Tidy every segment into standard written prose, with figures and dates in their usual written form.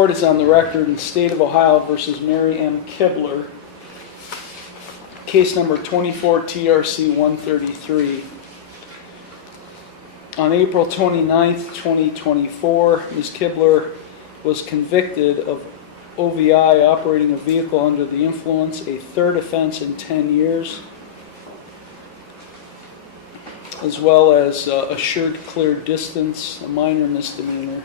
court is on the record in State of Ohio versus Mary M. Kibler, case number 24 TRC 133. On April 29th, 2024, Ms. Kibler was convicted of OVI, operating a vehicle under the influence, a third offense in 10 years, as well as assured clear distance, a minor misdemeanor.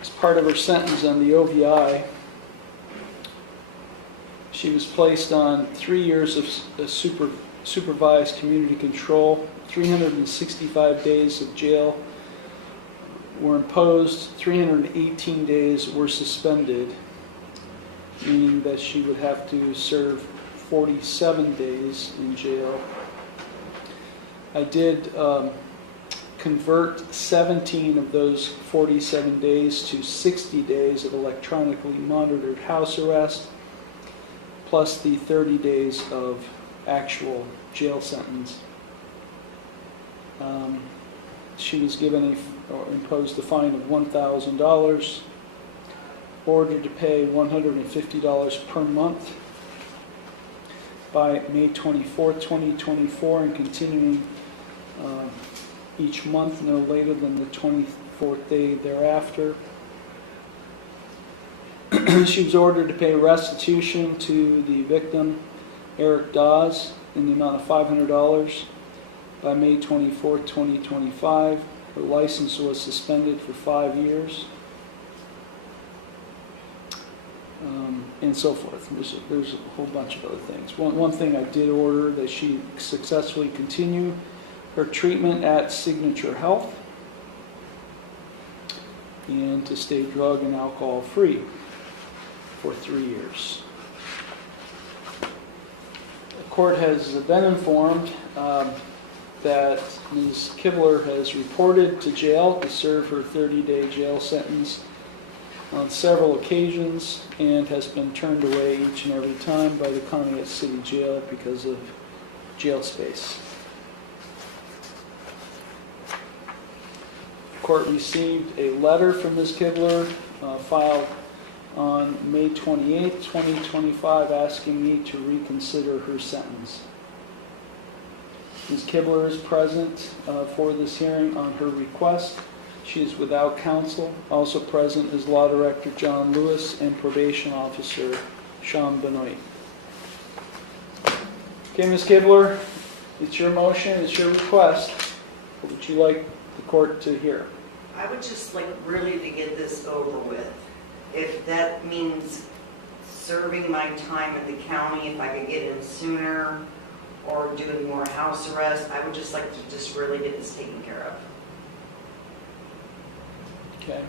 As part of her sentence on the OVI, she was placed on 3 years of supervised community control, 365 days of jail were imposed, 318 days were suspended, meaning that she would have to serve 47 days in jail. I did convert 17 of those 47 days to 60 days of electronically monitored house arrest, plus the 30 days of actual jail sentence. She was given or imposed a fine of $1,000, ordered to pay $150 per month by May 24th, 2024, and continuing each month no later than the 24th day thereafter. She was ordered to pay restitution to the victim, Eric Dawes, in the amount of $500 by May 24th, 2025. Her license was suspended for 5 years, and so forth. There's a whole bunch of other things. One thing I did order that she successfully continue her treatment at Signature Health and to stay drug and alcohol free for 3 years. The court has been informed that Ms. Kibler has reported to jail to serve her 30-day jail sentence on several occasions and has been turned away each and every time by the Conneaut City Jail because of jail space. The court received a letter from Ms. Kibler filed on May 28, 2025, asking me to reconsider her sentence. Ms. Kibler is present for this hearing on her request. She is without counsel. Also present is Law Director John Lewis and Probation Officer Sean Benoit. Okay, Ms. Kibler, it's your motion, it's your request. What would you like the court to hear? I would just like really to get this over with. If that means serving my time at the county, if I could get in sooner, or doing more house arrest, I would just like to just really get this taken care of. Okay.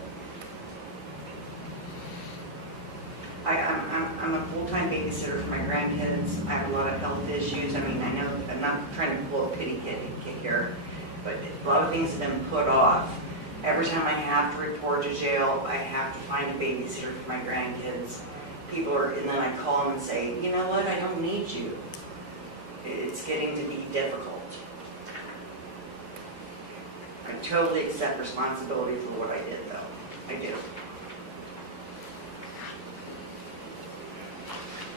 I'm a full-time babysitter for my grandkids. I have a lot of health issues. I mean, I know I'm not trying to pull a pity kid here, but a lot of things have been put off. Every time I have to report to jail, I have to find a babysitter for my grandkids. And then I call them and say, you know what, I don't need you. It's getting to be difficult. I totally accept responsibility for what I did, though. I do.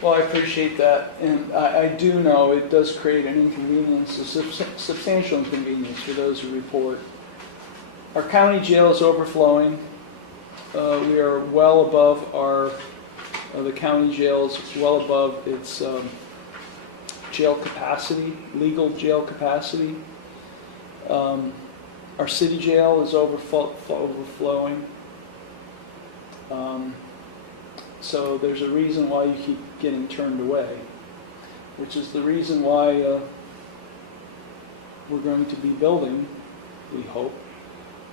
Well, I appreciate that, and I do know it does create an inconvenience, a substantial inconvenience for those who report. Our county jail is overflowing. We are well above the county jail is well above its jail capacity, legal jail capacity. Our city jail is overflowing. So there's a reason why you keep getting turned away, which is the reason why we're going to be building, we hope,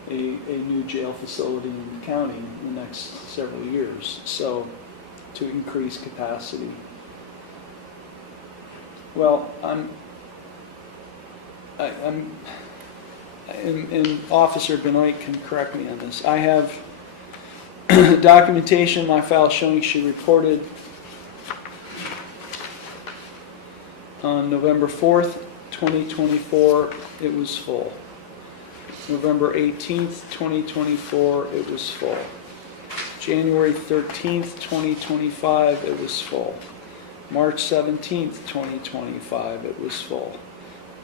a new jail facility in the county in the next several years, so to increase capacity. Well, and Officer Benoit can correct me on this. I have documentation in my file showing she reported on November 4th, 2024, it was full. November 18th, 2024, it was full. January 13th, 2025, it was full. March 17th, 2025, it was full.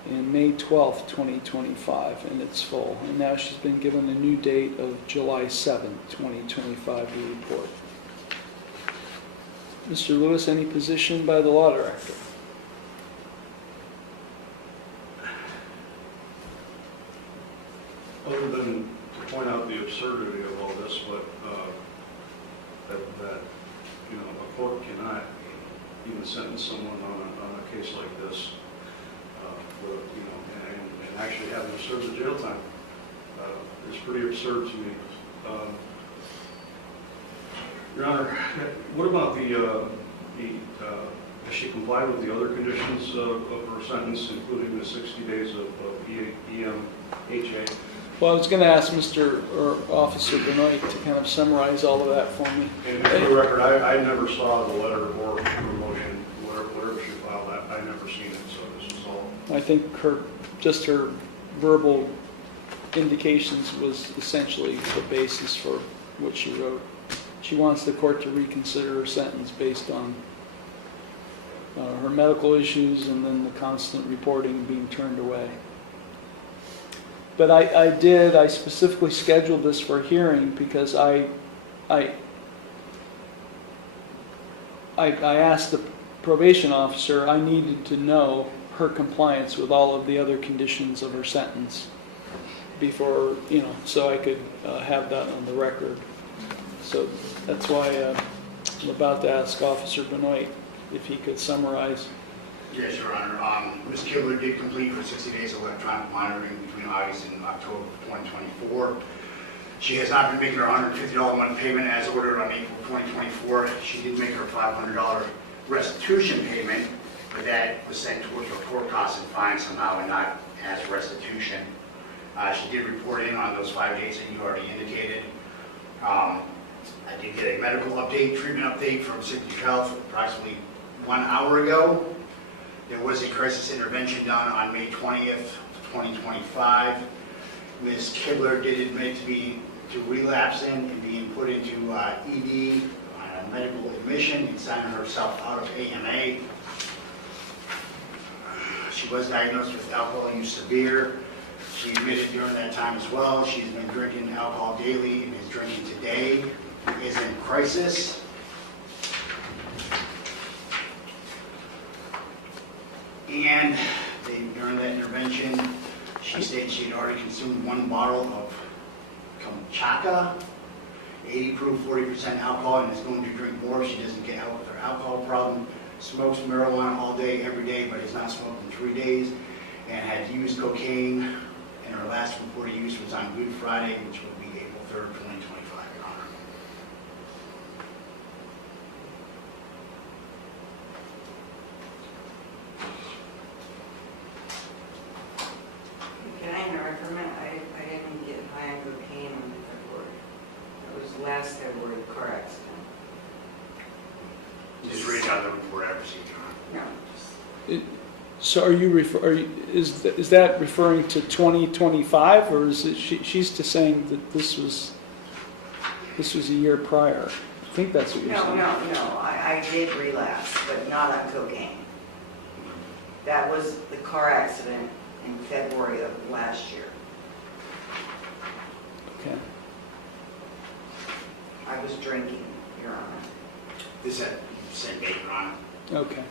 And May 12th, 2025, and it's full. And now she's been given a new date of July 7th, 2025 to report. Mr. Lewis, any position by the law director? Other than to point out the absurdity of all this, but that you know, a court cannot even sentence someone on a case like this, with, you know, and actually have them serve the jail time. It's pretty absurd to me. Your Honor, what about has she complied with the other conditions of her sentence, including the 60 days of EMHA? Well, I was going to ask Mr. or Officer Benoit to kind of summarize all of that for me. And for the record, I never saw the letter or motion, whatever she filed. I never seen it, so this is all. I think her verbal indications was essentially the basis for what she wrote. She wants the court to reconsider her sentence based on her medical issues and then the constant reporting being turned away. But I specifically scheduled this for hearing because I asked the probation officer, I needed to know her compliance with all of the other conditions of her sentence before, you know, so I could have that on the record. So that's why I'm about to ask Officer Benoit if he could summarize. Yes, Your Honor. Ms. Kibler did complete her 60 days of electronic monitoring between August and October of 2024. She has not been making her $150 a month payment as ordered on April 2024. She did make her $500 restitution payment, but that was sent towards her court costs and fines somehow and not as restitution. She did report in on those 5 days that you already indicated. I did get a medical update, treatment update from City Health approximately 1 hour ago. There was a crisis intervention done on May 20th, 2025. Ms. Kibler did admit to relapsing and being put into ED on a medical admission and signing herself out of AMA. She was diagnosed with alcohol use severe. She admitted during that time as well. She's been drinking alcohol daily and is drinking today. Is in crisis. And during that intervention, she stated she had already consumed 1 bottle of Kamchatka, 80 proof, 40% alcohol, and is going to drink more if she doesn't get out with her alcohol problem. Smokes marijuana all day, every day, but has not smoked in 3 days, and had used cocaine, and her last reported use was on Good Friday, which will be April 3rd, 2025, Your Honor. Can I interrupt for a minute? I didn't get high on cocaine in February. It was last February, car accident. Just read out the report I received, Your Honor. No, just, So is that referring to 2025, or is it she's to saying that this was a year prior? I think that's what you're no, saying. no. I did relapse, but not on cocaine. That was the car accident in February of last year. Okay. I was drinking, Your Honor. This is same date, Your Honor. Okay.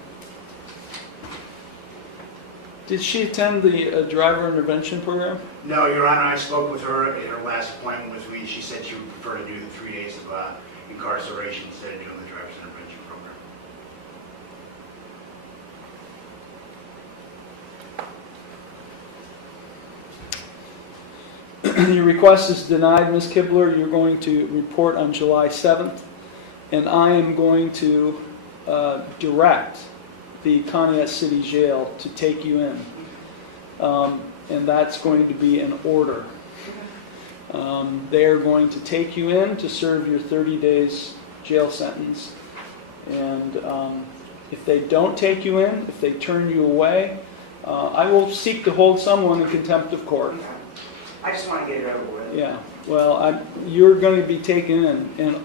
Did she attend the driver intervention program? No, Your Honor, I spoke with her at her last appointment with me. She said she would prefer to do the 3 days of incarceration instead of doing the driver's intervention program. Your request is denied, Ms. Kibler. You're going to report on July 7th, and I am going to direct the Conneaut City Jail to take you in, and that's going to be an order. They are going to take you in to serve your 30 days jail sentence, and if they don't take you in, if they turn you away, I will seek to hold someone in contempt of court. I just want to get it over with. Yeah, well, you're going to be taken in, and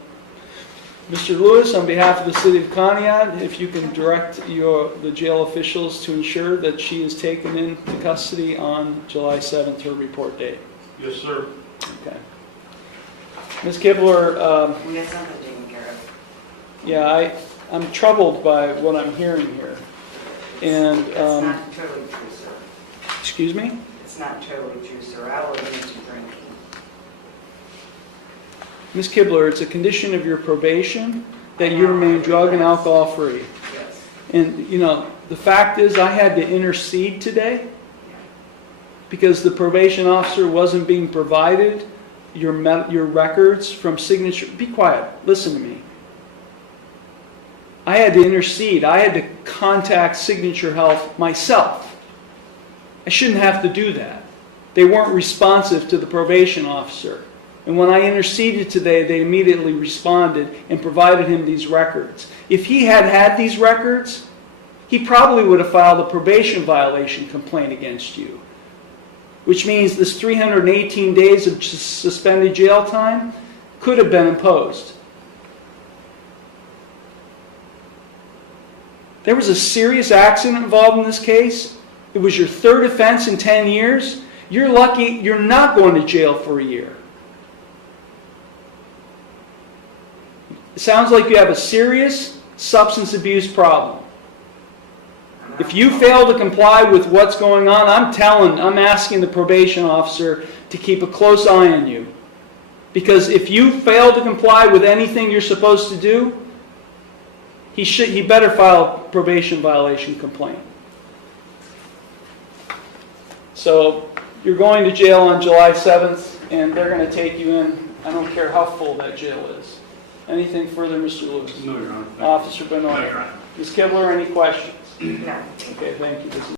Mr. Lewis, on behalf of the city of Conneaut, if you can direct the jail officials to ensure that she is taken into custody on July 7th, her report date. Yes, sir. Okay. Ms. Kibler, We got something taken care of. yeah, I'm troubled by what I'm hearing here. And, It's not totally true, sir. excuse me? It's not totally true, sir. I will admit to drinking. Ms. Kibler, it's a condition of your probation that you remain drug and alcohol free. Yes. And, you know, the fact is I had to intercede today because the probation officer wasn't being provided your records from signature. Be quiet. Listen to me. I had to intercede. I had to contact Signature Health myself. I shouldn't have to do that. They weren't responsive to the probation officer. And when I interceded today, they immediately responded and provided him these records. If he had had these records, he probably would have filed a probation violation complaint against you. Which means this 318 days of suspended jail time could have been imposed. There was a serious accident involved in this case. It was your third offense in 10 years. You're lucky you're not going to jail for a year. It sounds like you have a serious substance abuse problem. If you fail to comply with what's going on, I'm asking the probation officer to keep a close eye on you. Because if you fail to comply with anything you're supposed to do, he better file a probation violation complaint. So you're going to jail on July 7th, and they're going to take you in. I don't care how full that jail is. Anything further, Mr. Lewis? No, Your Honor. Thank you. Officer No, Benoit. Your Honor. Ms. Kibler, any questions? No. Okay, thank you.